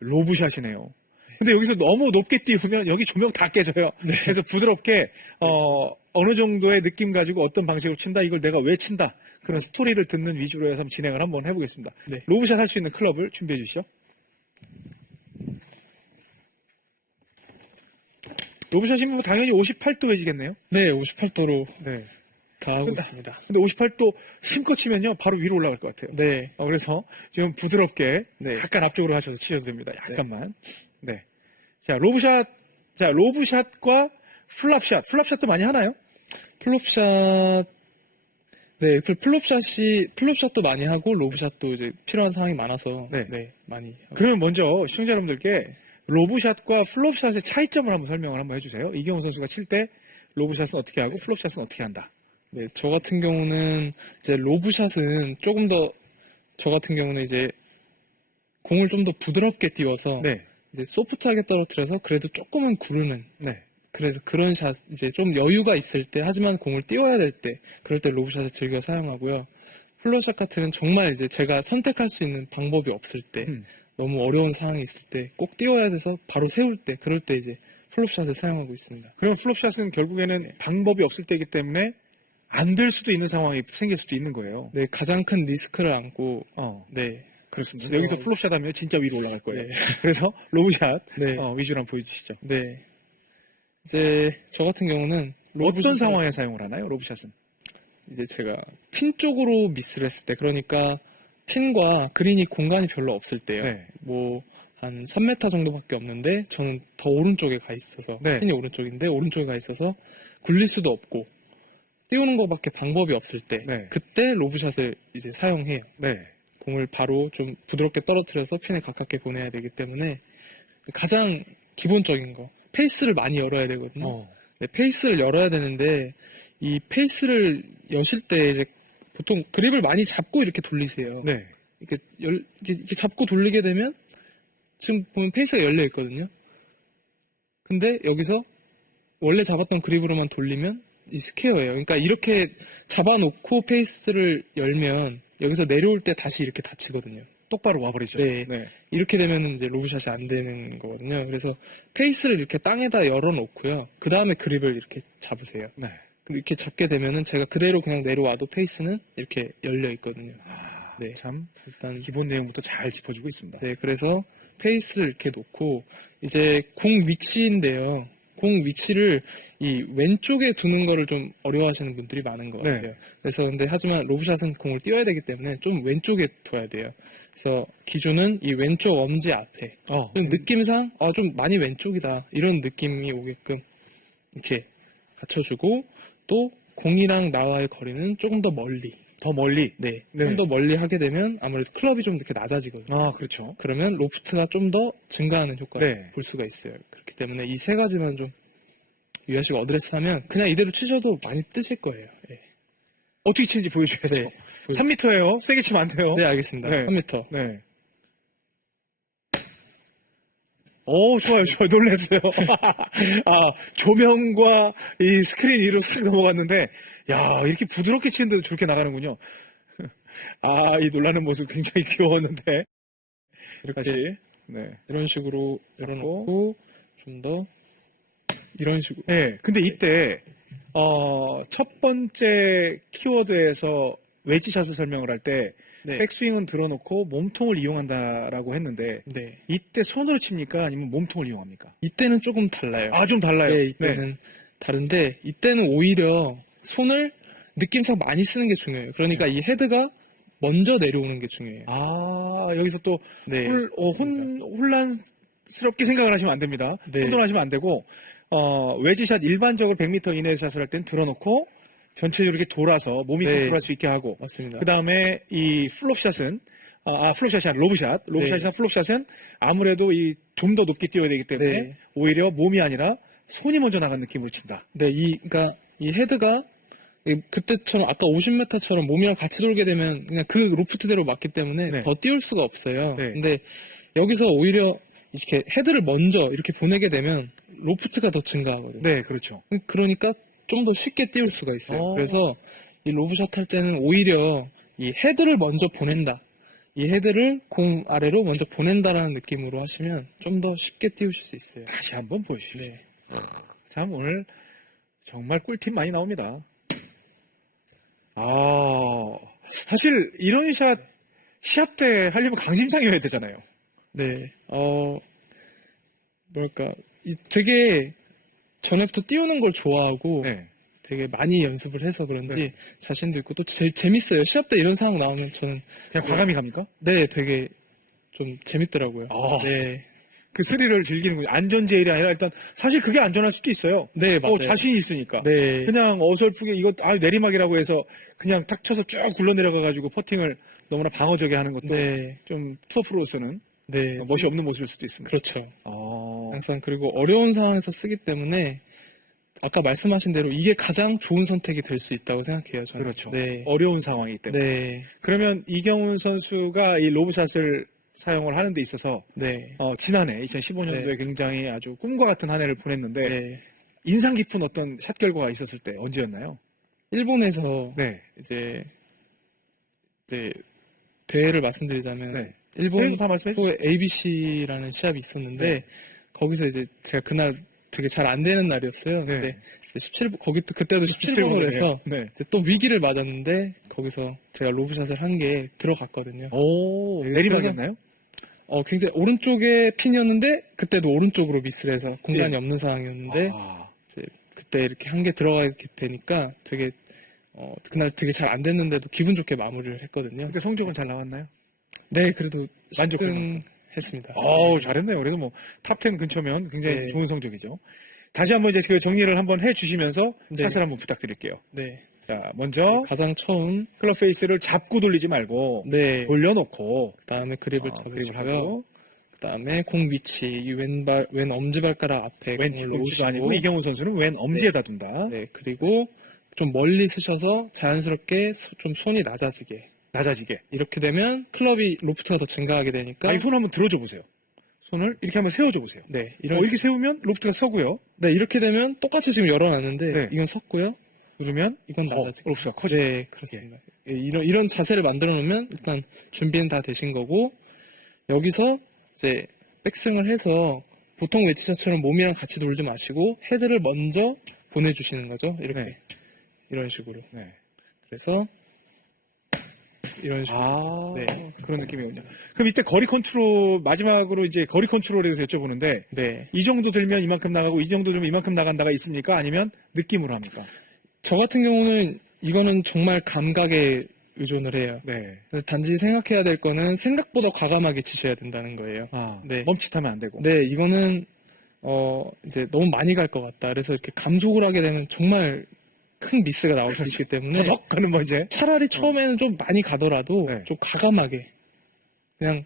로브샷이네요. 근데 여기서 너무 높게 띄우면 여기 조명 다 깨져요. 네. 그래서 부드럽게 어느 정도의 느낌 가지고 어떤 방식으로 친다, 이걸 내가 왜 친다, 그런 스토리를 듣는 위주로 해서 진행을 한번 해보겠습니다. 네. 로브샷 할 수 있는 클럽을 준비해 주시죠. 로브샷이면 뭐 당연히 58도 웨지겠네요. 네, 58도로 네. 가하고 있습니다. 근데 58도 힘껏 치면요, 바로 위로 올라갈 것 같아요. 네. 그래서 좀 부드럽게 네. 약간 앞쪽으로 하셔서 치셔도 됩니다. 약간만. 네. 자, 로브샷과 플랍샷도 많이 하나요? 플롭샷, 네, 플롭샷도 많이 하고, 로브샷도 이제 필요한 상황이 많아서, 네. 네, 많이. 그러면 먼저 시청자 여러분들께 로브샷과 플롭샷의 차이점을 한번 설명을 한번 해주세요. 이경호 선수가 칠 때 로브샷은 어떻게 하고 플롭샷은 어떻게 한다. 네, 저 같은 경우는 이제 로브샷은 조금 더, 저 같은 경우는 이제 공을 좀 더 부드럽게 띄워서, 네. 이제 소프트하게 떨어뜨려서 그래도 조금은 구르는, 네. 그래서 그런 샷, 이제 좀 여유가 있을 때, 하지만 공을 띄워야 될 때, 그럴 때 로브샷을 즐겨 사용하고요. 플로샷 같은 정말 이제 제가 선택할 수 있는 방법이 없을 때, 너무 어려운 상황이 있을 때, 꼭 띄워야 돼서 바로 세울 때, 그럴 때 이제 플롭샷을 사용하고 있습니다. 그럼 플롭샷은 결국에는 방법이 없을 때이기 때문에 안 될 수도 있는 상황이 생길 수도 있는 거예요. 네, 가장 큰 리스크를 안고, 네. 그렇습니다. 여기서 플롭샷 하면 진짜 위로 올라갈 거예요. 네. 그래서 로브샷 네. 위주로 한번 보여주시죠. 네. 이제 저 같은 경우는 어떤 상황에 사용을 하나요? 로브샷은? 이제 제가 핀 쪽으로 미스를 했을 때, 그러니까 핀과 그린이 공간이 별로 없을 때요. 네. 뭐 한 3m 정도밖에 없는데 저는 더 오른쪽에 가 있어서, 네. 핀이 오른쪽인데 오른쪽에 가 있어서 굴릴 수도 없고 띄우는 것밖에 방법이 없을 때, 네. 그때 로브샷을 이제 사용해요. 네. 공을 바로 좀 부드럽게 떨어뜨려서 핀에 가깝게 보내야 되기 때문에 가장 기본적인 거, 페이스를 많이 열어야 되거든요. 네, 페이스를 열어야 되는데 이 페이스를 여실 때 이제 보통 그립을 많이 잡고 이렇게 돌리세요. 네. 이렇게 잡고 돌리게 되면 지금 보면 페이스가 열려 있거든요. 근데 여기서 원래 잡았던 그립으로만 돌리면 이 스퀘어예요. 그러니까 이렇게 잡아놓고 페이스를 열면 여기서 내려올 때 다시 이렇게 닫히거든요. 똑바로 와버리죠. 네. 이렇게 되면 이제 로브샷이 안 되는 거거든요. 그래서 페이스를 이렇게 땅에다 열어놓고요. 그 다음에 그립을 이렇게 잡으세요. 네. 이렇게 잡게 되면은 제가 그대로 그냥 내려와도 페이스는 이렇게 열려 있거든요. 네. 참 일단 기본 내용부터 잘 짚어주고 있습니다. 네, 그래서 페이스를 이렇게 놓고 이제 공 위치인데요. 공 위치를 이 왼쪽에 두는 거를 좀 어려워하시는 분들이 많은 것 같아요. 그래서 근데 하지만 로브샷은 공을 띄워야 되기 때문에 좀 왼쪽에 둬야 돼요. 그래서 기준은 이 왼쪽 엄지 앞에. 느낌상 좀 많이 왼쪽이다 이런 느낌이 오게끔 이렇게 갖춰주고, 또 공이랑 나와의 거리는 조금 더 멀리. 더 멀리? 네. 좀 더 멀리 하게 되면 아무래도 클럽이 좀 이렇게 낮아지거든요. 그렇죠. 그러면 로프트가 좀 더 증가하는 효과를 볼 수가 있어요. 그렇기 때문에 이 세 가지만 좀 유의하시고 어드레스 하면 그냥 이대로 치셔도 많이 뜨실 거예요. 네. 어떻게 치는지 보여줘야죠. 네. 3m예요. 세게 치면 안 돼요. 네, 알겠습니다. 3m. 네. 좋아요. 놀랐어요. 조명과 이 스크린 위로 쓱 넘어갔는데, 이렇게 부드럽게 치는데도 저렇게 나가는군요. 이 놀라는 모습 굉장히 귀여웠는데. 이렇게, 이런 식으로 열어놓고, 좀 더, 이런 식으로. 네, 근데 이때, 첫 번째 키워드에서 웨지샷을 설명을 할 때, 백스윙은 들어놓고 몸통을 이용한다라고 했는데, 이때 손으로 칩니까? 아니면 몸통을 이용합니까? 이때는 조금 달라요. 좀 달라요? 네, 이때는 다른데, 이때는 오히려 손을 느낌상 많이 쓰는 게 중요해요. 그러니까 이 헤드가 먼저 내려오는 게 중요해요. 여기서 또 혼란스럽게 생각을 하시면 안 됩니다. 혼돈하시면 안 되고, 웨지샷 일반적으로 100m 이내의 샷을 할 때는 들어놓고 전체적으로 이렇게 돌아서 몸이 컨트롤할 수 있게 하고, 맞습니다. 그 다음에 이 플롭샷은 플롭샷이 아니라 로브샷이나 플롭샷은 아무래도 좀 더 높게 뛰어야 되기 때문에 오히려 몸이 아니라 손이 먼저 나간 느낌으로 친다. 네, 그러니까 이 헤드가 그때처럼 아까 50m처럼 몸이랑 같이 돌게 되면 그냥 그 로프트대로 맞기 때문에 더 띄울 수가 없어요. 근데 여기서 오히려 이렇게 헤드를 먼저 이렇게 보내게 되면 로프트가 더 증가하거든요. 네, 그렇죠. 그러니까 좀 더 쉽게 띄울 수가 있어요. 그래서 이 로브샷 할 때는 오히려 이 헤드를 먼저 보낸다. 이 헤드를 공 아래로 먼저 보낸다라는 느낌으로 하시면 좀 더 쉽게 띄우실 수 있어요. 다시 한번 보시죠. 네. 참 오늘 정말 꿀팁 많이 나옵니다. 사실 이런 샷 시합 때 하려면 강심장이어야 되잖아요. 네. 뭐랄까 되게 전에부터 띄우는 걸 좋아하고 네. 되게 많이 연습을 해서 그런지 네. 자신도 있고 또 재밌어요. 시합 때 이런 상황 나오면 저는 그냥 과감히 갑니까? 네, 되게 좀 재밌더라고요. 네. 그 스릴을 즐기는군요. 안전제일이 아니라 일단 사실 그게 안전할 수도 있어요. 네, 맞아요. 자신이 있으니까. 네. 그냥 어설프게 이거 내리막이라고 해서 그냥 탁 쳐서 쭉 굴러내려가가지고 퍼팅을 너무나 방어적이 하는 것도 네. 좀 투어 프로로서는 네. 멋이 없는 모습일 수도 있습니다. 그렇죠. 항상 그리고 어려운 상황에서 쓰기 때문에 아까 말씀하신 대로 이게 가장 좋은 선택이 될 수 있다고 생각해요. 저는. 그렇죠. 네. 어려운 상황이기 때문에. 네. 그러면 이경훈 선수가 이 로브샷을 사용을 하는 데 있어서 네. 지난해 2015년도에 굉장히 아주 꿈과 같은 한 해를 보냈는데 네. 인상 깊은 어떤 샷 결과가 있었을 때 언제였나요? 일본에서 네. 이제 대회를 말씀드리자면 네. 일본 다 말씀해 또 ABC라는 시합이 있었는데 네. 거기서 이제 제가 그날 되게 잘 안 되는 날이었어요. 네. 근데 17번 그때도 17번을 해서 네. 이제 또 위기를 맞았는데 거기서 제가 로브샷을 한 게 들어갔거든요. 오, 네, 내리막이었나요? 굉장히 오른쪽에 핀이었는데 그때도 오른쪽으로 미스를 해서 공간이 네. 없는 상황이었는데 이제 그때 이렇게 한 개 들어가게 되니까 되게 그날 되게 잘 안 됐는데도 기분 좋게 마무리를 했거든요. 그때 성적은 잘 나왔나요? 네, 그래도 만족해요. 했습니다. 잘했네요. 그래서 뭐 탑 10 근처면 굉장히 네. 좋은 성적이죠. 다시 한번 이제 그 정리를 한번 해주시면서 네. 샷을 한번 부탁드릴게요. 네. 자, 먼저 가장 처음 클럽 페이스를 잡고 돌리지 말고 네. 돌려놓고 그다음에 그립을 그립을 잡으시고요. 하고 그다음에 공 위치 이 왼 엄지발가락 앞에 왼 공을 뒤꿈치도 놓으시고 아니고 이경훈 선수는 왼 엄지에다 둔다. 네, 그리고 좀 멀리 쓰셔서 자연스럽게 좀 손이 낮아지게 이렇게 되면 클럽이 로프트가 더 증가하게 되니까 손 한번 들어줘 보세요. 손을 이렇게 한번 세워줘 보세요. 네, 이렇게 세우면 로프트가 서고요. 네, 이렇게 되면 똑같이 지금 열어놨는데 네. 이건 섰고요. 누르면 이건 낮아지고 로프트가 커져요. 네, 그렇습니다. 예, 이런 자세를 만들어 놓으면 일단 준비는 다 되신 거고 여기서 이제 백스윙을 해서 보통 웨지샷처럼 몸이랑 같이 돌지 마시고 헤드를 먼저 보내주시는 거죠. 이렇게 네. 이런 식으로. 네. 그래서 이런 식으로. 네. 그런 느낌이군요. 그럼 이때 마지막으로 이제 거리 컨트롤에 대해서 여쭤보는데 네. 이 정도 들면 이만큼 나가고 이 정도 들면 이만큼 나간다가 있습니까? 아니면 느낌으로 합니까? 저 같은 경우는 이거는 정말 감각에 의존을 해요. 네. 단지 생각해야 될 거는 생각보다 과감하게 치셔야 된다는 거예요. 네. 멈칫하면 안 되고. 네, 이거는 이제 너무 많이 갈 것 같다. 그래서 이렇게 감속을 하게 되면 정말 큰 미스가 나올 수 있기 때문에 더덕 가는 거 이제. 차라리 처음에는 좀 많이 가더라도 네. 좀 과감하게 그냥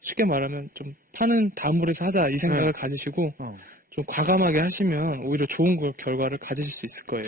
쉽게 말하면 좀 파는 다음 볼에서 하자 이 생각을 가지시고 좀 과감하게 하시면 오히려 좋은 결과를 가지실 수 있을 거예요.